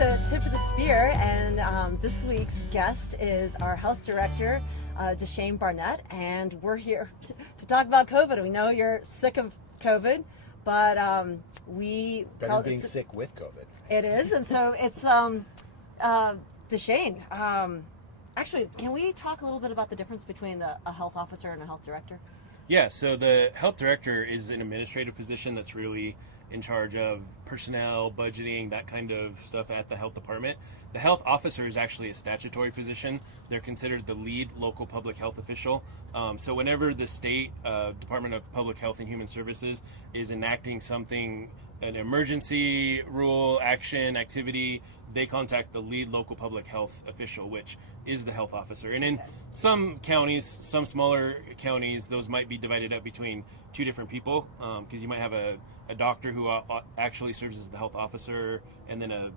to Tip of the Spear, and this week's guest is our Health Director, D'Shane Barnett, and we're here to talk about COVID. We know you're sick of COVID, but we better being sick with COVID. It is, and so it's D'Shane. Actually, can we talk a little bit about the difference between a health officer and a health director? Yeah, so the health director is an administrative position that's really in charge of personnel, budgeting, that kind of stuff at the health department. The health officer is actually a statutory position. They're considered the lead local public health official. So whenever the state Department of Public Health and Human Services is enacting something, an emergency rule, action, activity, they contact the lead local public health official, which is the health officer. And in some counties, some smaller counties, those might be divided up between two different people, because you might have a doctor who actually serves as the health officer, and then a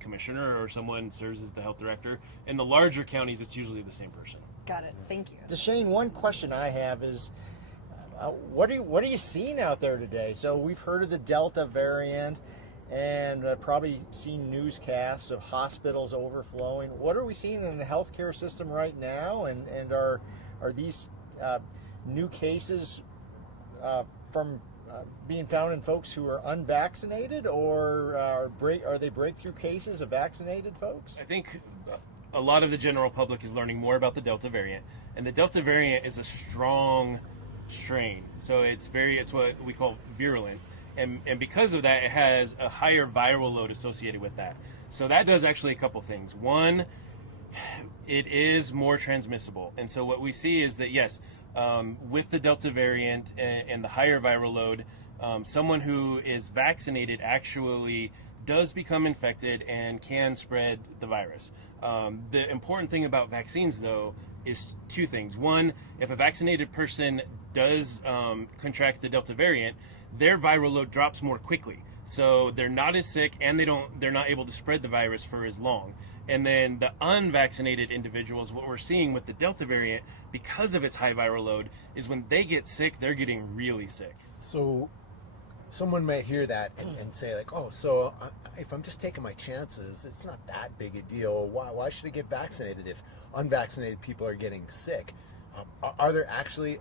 commissioner or someone serves as the health director. In the larger counties, it's usually the same person. Got it. Thank you. D'Shane, one question I have is, what are you seeing out there today? So we've heard of the Delta variant, and probably seen newscasts of hospitals overflowing. What are we seeing in the healthcare system right now? And are these new cases from being found in folks who are unvaccinated, or are they breakthrough cases of vaccinated folks? I think a lot of the general public is learning more about the Delta variant, and the Delta variant is a strong strain. So it's what we call virulent. And because of that, it has a higher viral load associated with that. So that does actually a couple things. One, it is more transmissible. And so what we see is that, yes, with the Delta variant and the higher viral load, someone who is vaccinated actually does become infected and can spread the virus. The important thing about vaccines, though, is two things. One, if a vaccinated person does contract the Delta variant, their viral load drops more quickly. So they're not as sick, and they're not able to spread the virus for as long. And then the unvaccinated individuals, what we're seeing with the Delta variant, because of its high viral load, is when they get sick, they're getting really sick. So someone may hear that and say, like, oh, so if I'm just taking my chances, it's not that big a deal. Why should I get vaccinated if unvaccinated people are getting sick? Are there actually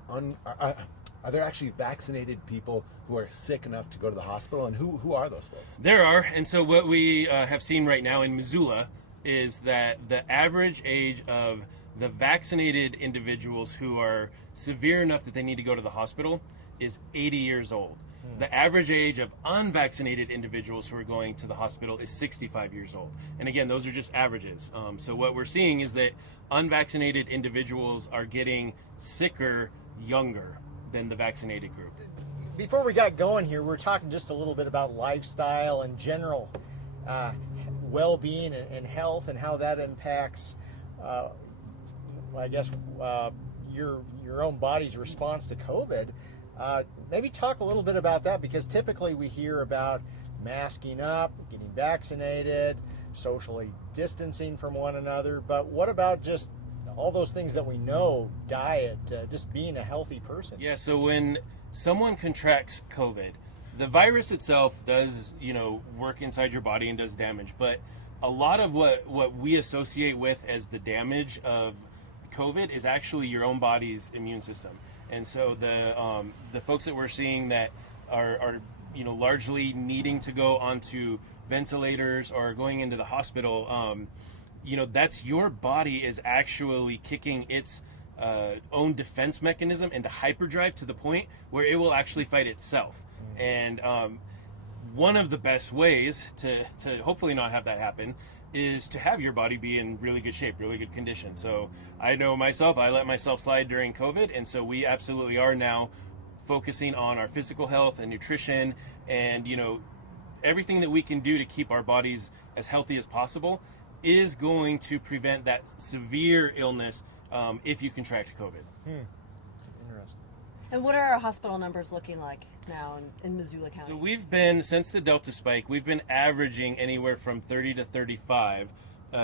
vaccinated people who are sick enough to go to the hospital, and who are those folks? There are, and so what we have seen right now in Missoula is that the average age of the vaccinated individuals who are severe enough that they need to go to the hospital is 80 years old. The average age of unvaccinated individuals who are going to the hospital is 65 years old. And again, those are just averages. So what we're seeing is that unvaccinated individuals are getting sicker younger than the vaccinated group. Before we got going here, we were talking just a little bit about lifestyle and general well-being and health, and how that impacts, your own body's response to COVID. Maybe talk a little bit about that, because typically we hear about masking up, getting vaccinated, socially distancing from one another. But what about just all those things that we know, diet, just being a healthy person? Yeah, so when someone contracts COVID, the virus itself does, work inside your body and does damage. But a lot of what we associate with as the damage of COVID is actually your own body's immune system. And so the folks that we're seeing that are largely needing to go onto ventilators or going into the hospital, that's your body is actually kicking its own defense mechanism into hyperdrive to the point where it will actually fight itself. And one of the best ways to hopefully not have that happen is to have your body be in really good shape, really good condition. So I know myself, I let myself slide during COVID, and so we absolutely are now focusing on our physical health and nutrition, and everything that we can do to keep our bodies as healthy as possible is going to prevent that severe illness if you contract COVID. Interesting. And what are our hospital numbers looking like now in Missoula County? So we've been, since the Delta spike, we've been averaging anywhere from 30 to 35.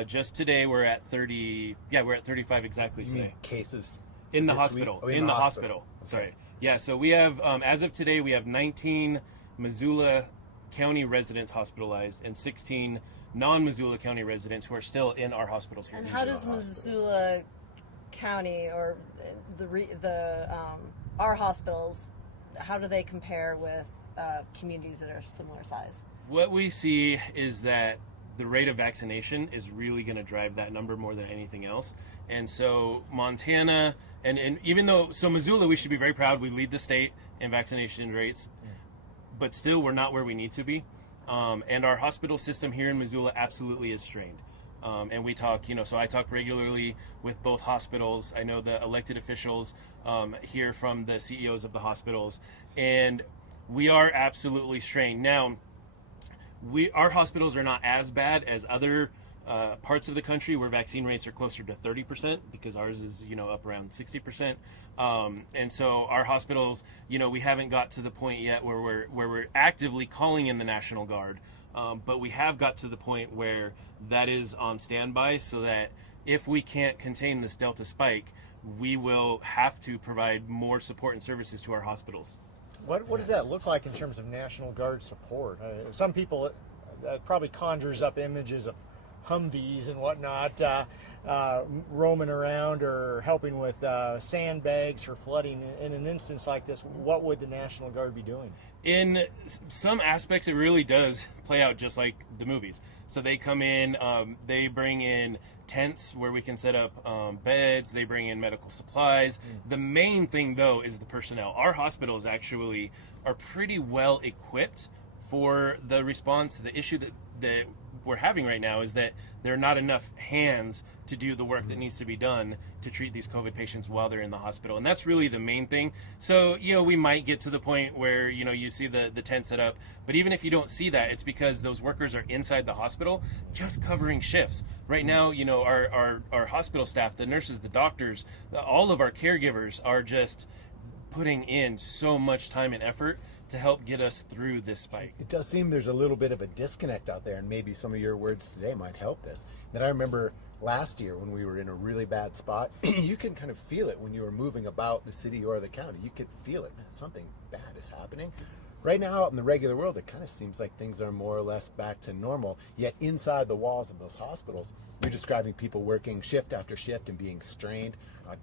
Just today we're at 30. Yeah, we're at 35 exactly today. You mean cases in the hospital? Oh, in the hospital. Okay. Sorry. Yeah. So we have, as of today, we have 19 Missoula County residents hospitalized and 16 non-Missoula County residents who are still in our hospitals here. And in how does Missoula County or our hospitals, how do they compare with communities that are similar size? What we see is that the rate of vaccination is really going to drive that number more than anything else. And so Montana, and even though, so Missoula, we should be very proud. We lead the state in vaccination rates, but still we're not where we need to be. And our hospital system here in Missoula absolutely is strained. And we talk, so I talk regularly with both hospitals. I know the elected officials hear from the CEOs of the hospitals, and we are absolutely strained. Now, our hospitals are not as bad as other parts of the country where vaccine rates are closer to 30%, because ours is, up around 60%. And so our hospitals, we haven't got to the point yet where we're actively calling in the National Guard. But we have got to the point where that is on standby, so that if we can't contain this Delta spike, we will have to provide more support and services to our hospitals. What does that look like in terms of National Guard support? Some people, that probably conjures up images of Humvees and whatnot roaming around or helping with sandbags for flooding. In an instance like this, what would the National Guard be doing? In some aspects, it really does play out just like the movies. So they come in, they bring in tents where we can set up beds, they bring in medical supplies. The main thing, though, is the personnel. Our hospitals actually are pretty well equipped for the response. The issue that we're having right now is that there are not enough hands to do the work that needs to be done to treat these COVID patients while they're in the hospital. And that's really the main thing. So, we might get to the point where, you see the tent set up. But even if you don't see that, it's because those workers are inside the hospital just covering shifts. Right now, our hospital staff, the nurses, the doctors, all of our caregivers are just putting in so much time and effort to help get us through this spike. It does seem there's a little bit of a disconnect out there, and maybe some of your words today might help this. That I remember last year when we were in a really bad spot, you can kind of feel it when you were moving about the city or the county. You could feel it, man, something bad is happening. Right now out in the regular world, it kind of seems like things are more or less back to normal, yet inside the walls of those hospitals, you're describing people working shift after shift and being strained.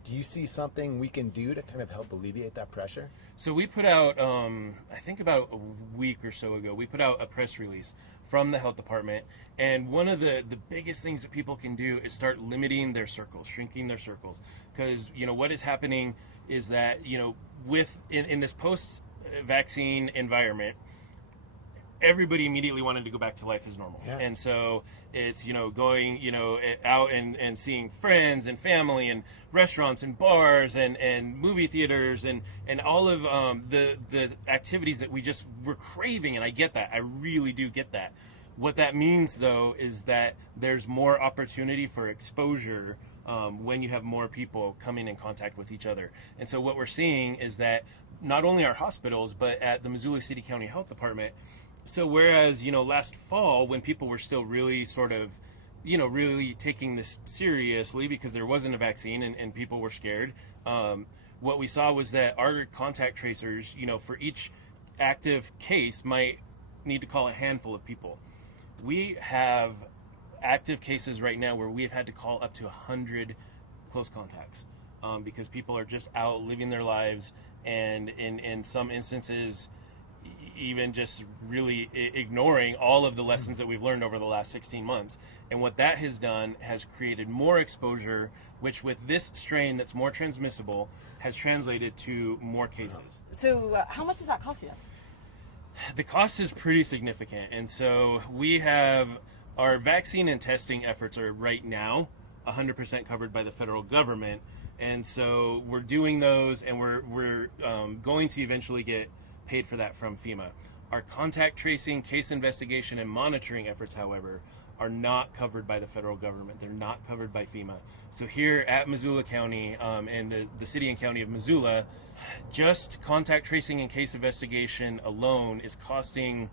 Do you see something we can do to kind of help alleviate that pressure? So we put out, I think about a week or so ago, we put out a press release from the health department. And one of the biggest things that people can do is start limiting their circles, shrinking their circles. Because, what is happening is that, in this post-vaccine environment, everybody immediately wanted to go back to life as normal. Yeah. And so it's, going, out and seeing friends and family and restaurants and bars and movie theaters and all of the activities that we just were craving. And I get that. I really do get that. What that means, though, is that there's more opportunity for exposure when you have more people coming in contact with each other. And so what we're seeing is that not only our hospitals, but at the Missoula City County Health Department, so whereas, last fall when people were still really sort of, really taking this seriously because there wasn't a vaccine and people were scared, what we saw was that our contact tracers, for each active case might need to call a handful of people. We have active cases right now where we have had to call up to 100 close contacts because people are just out living their lives, and in some instances even just really ignoring all of the lessons that we've learned over the last 16 months. And what that has done has created more exposure, which with this strain that's more transmissible has translated to more cases. So how much is that costing us? The cost is pretty significant. And so we have our vaccine and testing efforts are right now 100% covered by the federal government. And so we're doing those, and we're going to eventually get paid for that from FEMA. Our contact tracing, case investigation, and monitoring efforts, however, are not covered by the federal government. They're not covered by FEMA. So here at Missoula County and the city and county of Missoula, just contact tracing and case investigation alone is costing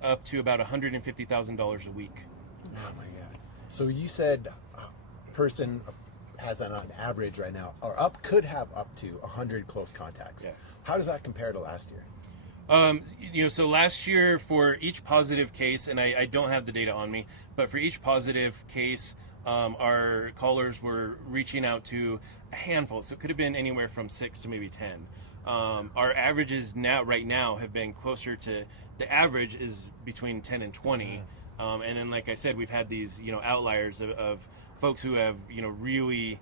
up to about $150,000 a week. Oh my God. So you said a person has on average right now, or could have up to 100 close contacts. Yeah. How does that compare to last year? So last year for each positive case, and I don't have the data on me, but for each positive case, our callers were reaching out to a handful. So it could have been anywhere from 6 to maybe 10. Our averages right now have been closer to, the average is between 10 and 20. And then, like I said, we've had these, outliers of folks who have, really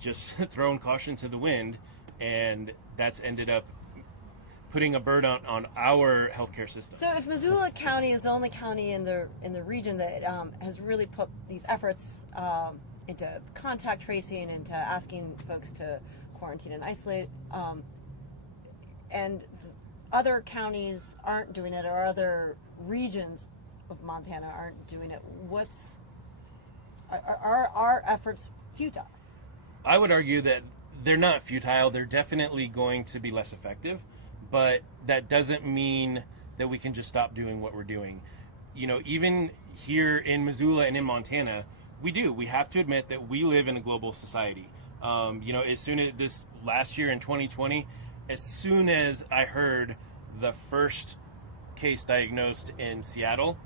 just thrown caution to the wind, and that's ended up putting a burden on our healthcare system. So if Missoula County is the only county in the region that has really put these efforts into contact tracing, into asking folks to quarantine and isolate, and other counties aren't doing it, or other regions of Montana aren't doing it, are our efforts futile? I would argue that they're not futile. They're definitely going to be less effective, but that doesn't mean that we can just stop doing what we're doing. Even here in Missoula and in Montana, we have to admit that we live in a global society. As soon as this last year in 2020, as soon as I heard the first case diagnosed in Seattle,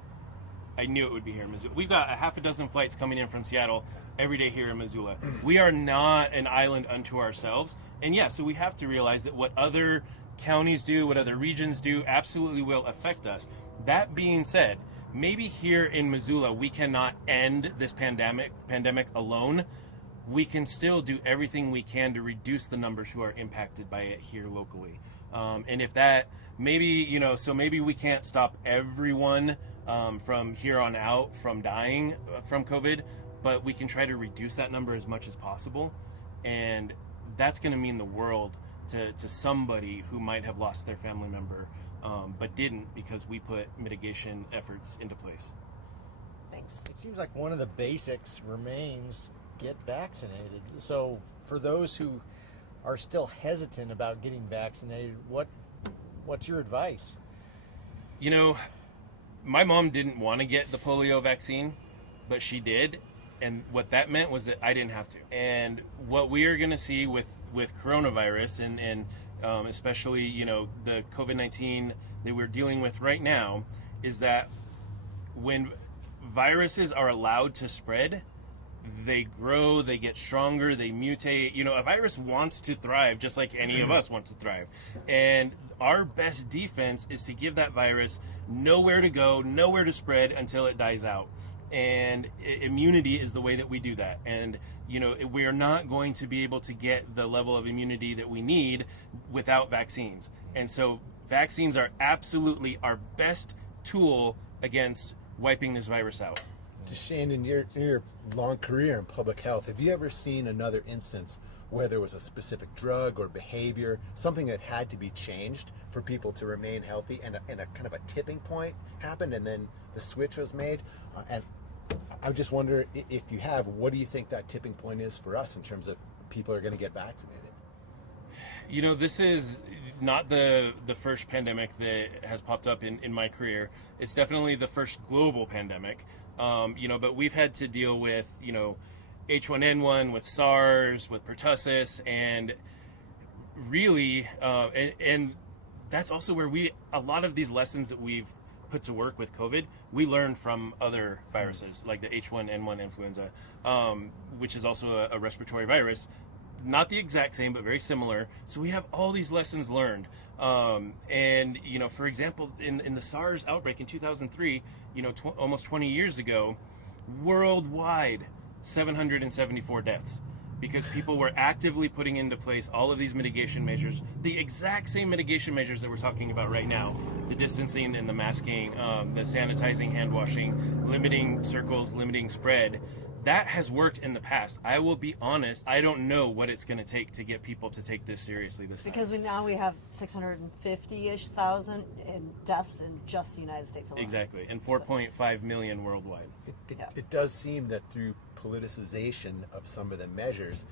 I knew it would be here in Missoula. We've got a half a dozen flights coming in from Seattle every day here in Missoula. We are not an island unto ourselves. And so we have to realize that what other counties do, what other regions do, absolutely will affect us. That being said, maybe here in Missoula, we cannot end this pandemic alone. We can still do everything we can to reduce the numbers who are impacted by it here locally. And if that, maybe, maybe we can't stop everyone from here on out from dying from COVID, but we can try to reduce that number as much as possible. And that's going to mean the world to somebody who might have lost their family member, but didn't, because we put mitigation efforts into place. Thanks. It seems like one of the basics remains get vaccinated. So for those who are still hesitant about getting vaccinated, what's your advice? My mom didn't want to get the polio vaccine, but she did. And what that meant was that I didn't have to. And what we are going to see with coronavirus and especially, the COVID-19 that we're dealing with right now, is that when viruses are allowed to spread, they grow, they get stronger, they mutate. A virus wants to thrive just like any of us want to thrive. And our best defense is to give that virus nowhere to go, nowhere to spread until it dies out. And immunity is the way that we do that. And we are not going to be able to get the level of immunity that we need without vaccines. And so vaccines are absolutely our best tool against wiping this virus out. D'Shane, in your long career in public health, have you ever seen another instance where there was a specific drug or behavior, something that had to be changed for people to remain healthy, and a kind of a tipping point happened, and then the switch was made? And I just wonder, if you have, what do you think that tipping point is for us in terms of people are going to get vaccinated? This is not the first pandemic that has popped up in my career. It's definitely the first global pandemic. But we've had to deal with, H1N1, with SARS, with pertussis, and really, and that's also where a lot of these lessons that we've put to work with COVID, we learned from other viruses, like the H1N1 influenza, which is also a respiratory virus. Not the exact same, but very similar. So we have all these lessons learned. And, for example, in the SARS outbreak in 2003, almost 20 years ago, worldwide, 774 deaths, because people were actively putting into place all of these mitigation measures, the exact same mitigation measures that we're talking about right now, the distancing and the masking, the sanitizing, hand washing, limiting circles, limiting spread. That has worked in the past. I will be honest, I don't know what it's going to take to get people to take this seriously this time. Because now we have 650-ish thousand in deaths in just the United States alone. Exactly, and 4.5 million worldwide. It does seem that through politicization of some of the measures,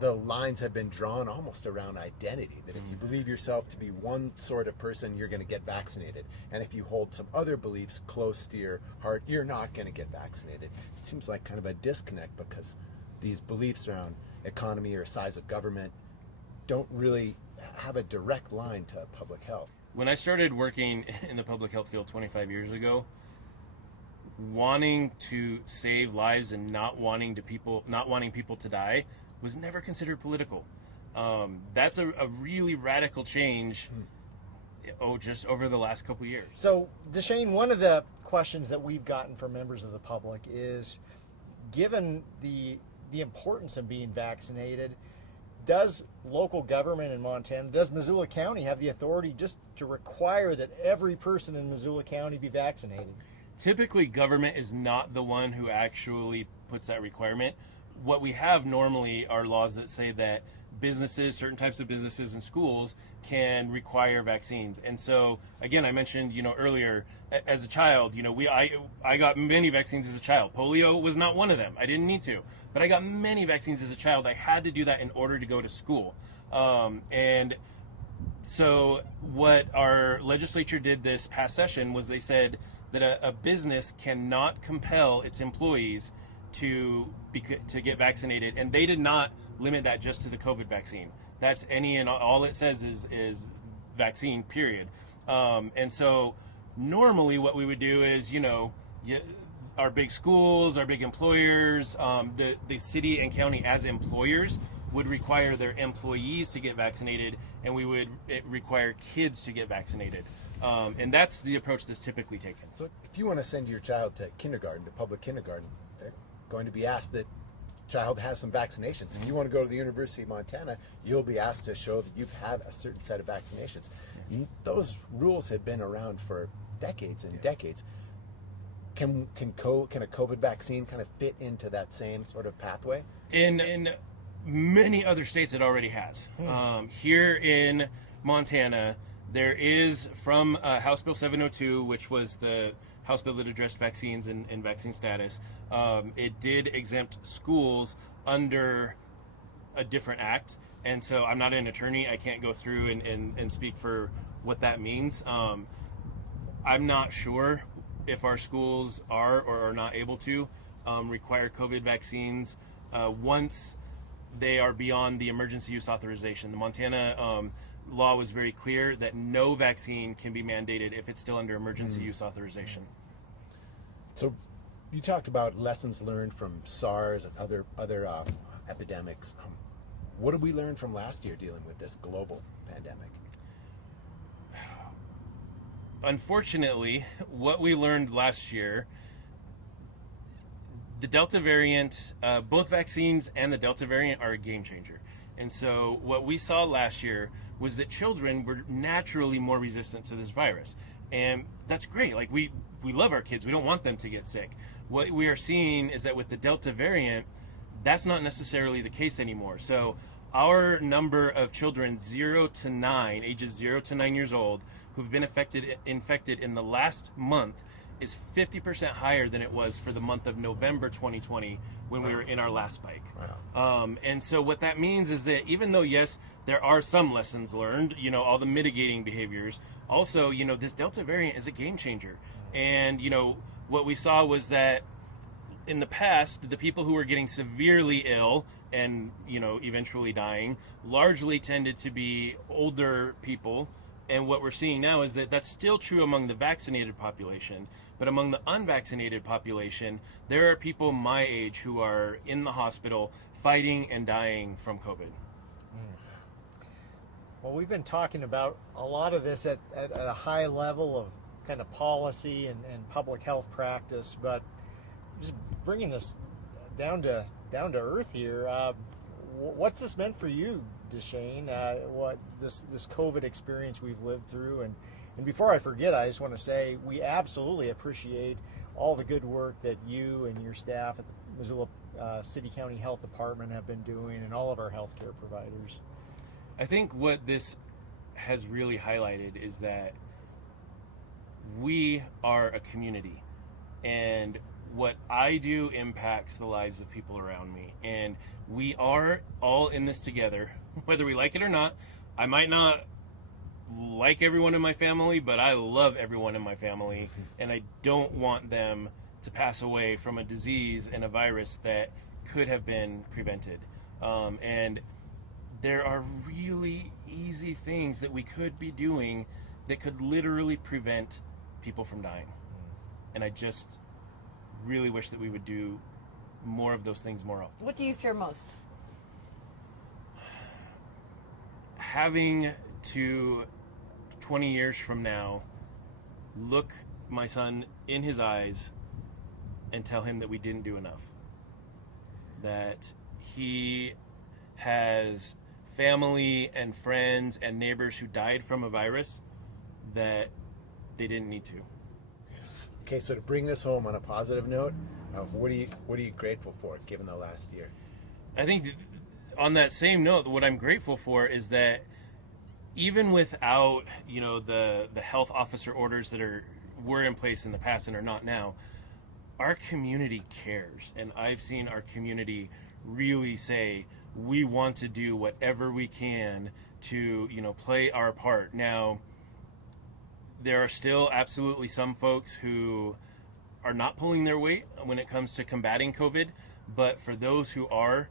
the lines have been drawn almost around identity, that if you believe yourself to be one sort of person, you're going to get vaccinated, and if you hold some other beliefs close to your heart, you're not going to get vaccinated. It seems like kind of a disconnect, because these beliefs around economy or size of government don't really have a direct line to public health. when I started working in the public health field 25 years ago, wanting to save lives and not wanting people to die was never considered political. That's a really radical change. Just over the last couple years. So, D'Shane, one of the questions that we've gotten from members of the public is, given the importance of being vaccinated, does local government in Montana, does Missoula County have the authority just to require that every person in Missoula County be vaccinated? Typically, government is not the one who actually puts that requirement. What we have normally are laws that say that businesses, certain types of businesses and schools can require vaccines. And so, again, I mentioned, earlier, as a child, I got many vaccines as a child. Polio was not one of them. I didn't need to. But I got many vaccines as a child. I had to do that in order to go to school. And so what our legislature did this past session was they said that a business cannot compel its employees to get vaccinated. And they did not limit that just to the COVID vaccine. That's any and all it says is vaccine, period. And so normally what we would do is, our big schools, our big employers, the city and county as employers would require their employees to get vaccinated, and we would require kids to get vaccinated. And that's the approach that's typically taken. So if you want to send your child to kindergarten, to public kindergarten, they're going to be asked that child has some vaccinations. If you want to go to the University of Montana, you'll be asked to show that you've had a certain set of vaccinations. Those rules have been around for decades and decades. Can a COVID vaccine kind of fit into that same sort of pathway? In many other states, it already has. Here in Montana, there is, from House Bill 702, which was the House bill that addressed vaccines and vaccine status, it did exempt schools under a different act. And so I'm not an attorney. I can't go through and speak for what that means. I'm not sure if our schools are or are not able to require COVID vaccines once they are beyond the emergency use authorization. The Montana law was very clear that no vaccine can be mandated if it's still under emergency use authorization. So you talked about lessons learned from SARS and other epidemics. What did we learn from last year dealing with this global pandemic? Unfortunately, what we learned last year, the Delta variant, both vaccines and the Delta variant are a game changer. And so what we saw last year was that children were naturally more resistant to this virus. And that's great. Like, we love our kids. We don't want them to get sick. What we are seeing is that with the Delta variant, that's not necessarily the case anymore. So our number of children ages 0 to 9 years old, who've been infected in the last month is 50% higher than it was for the month of November 2020 when we were in our last spike. Wow. And so what that means is that even though, yes, there are some lessons learned, all the mitigating behaviors, also, this Delta variant is a game changer. And, what we saw was that in the past, the people who were getting severely ill and, eventually dying largely tended to be older people. And what we're seeing now is that that's still true among the vaccinated population. But among the unvaccinated population, there are people my age who are in the hospital fighting and dying from COVID. Well, we've been talking about a lot of this at a high level of kind of policy and public health practice, but just bringing this down to earth here, what's this meant for you, D'Shane? What this COVID experience we've lived through, and before I forget, I just want to say we absolutely appreciate all the good work that you and your staff at the Missoula City County Health Department have been doing, and all of our healthcare providers. I think what this has really highlighted is that we are a community, and what I do impacts the lives of people around me, and we are all in this together, whether we like it or not. I might not like everyone in my family, but I love everyone in my family, and I don't want them to pass away from a disease and a virus that could have been prevented. And there are really easy things that we could be doing that could literally prevent people from dying. And I just really wish that we would do more of those things more often. What do you fear most? Having to, 20 years from now, look my son in his eyes and tell him that we didn't do enough. That he has family and friends and neighbors who died from a virus that they didn't need to. Okay, so to bring this home on a positive note, what are you grateful for given the last year? I think on that same note, what I'm grateful for is that even without, the health officer orders that were in place in the past and are not now, our community cares. And I've seen our community really say, we want to do whatever we can to, play our part. Now, there are still absolutely some folks who are not pulling their weight when it comes to combating COVID, but for those who are,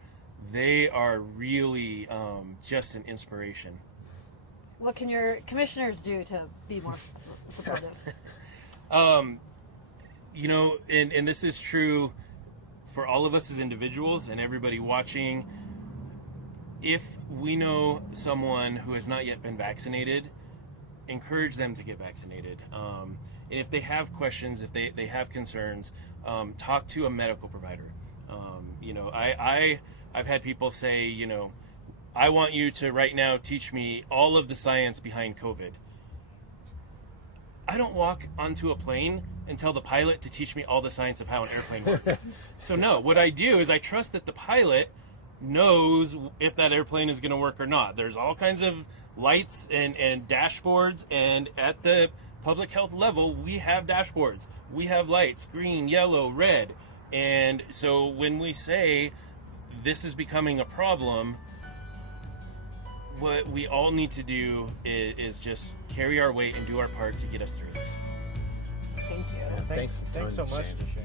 they are really just an inspiration. What can your commissioners do to be more supportive? And this is true for all of us as individuals and everybody watching. If we know someone who has not yet been vaccinated, encourage them to get vaccinated. And if they have questions, if they have concerns, talk to a medical provider. I've had people say, I want you to right now teach me all of the science behind COVID. I don't walk onto a plane and tell the pilot to teach me all the science of how an airplane works. So no, what I do is I trust that the pilot knows if that airplane is going to work or not. There's all kinds of lights and dashboards, and at the public health level, we have dashboards. We have lights, green, yellow, red. And so when we say this is becoming a problem, what we all need to do is just carry our weight and do our part to get us through this. Thank you. Thanks so much, D'Shane.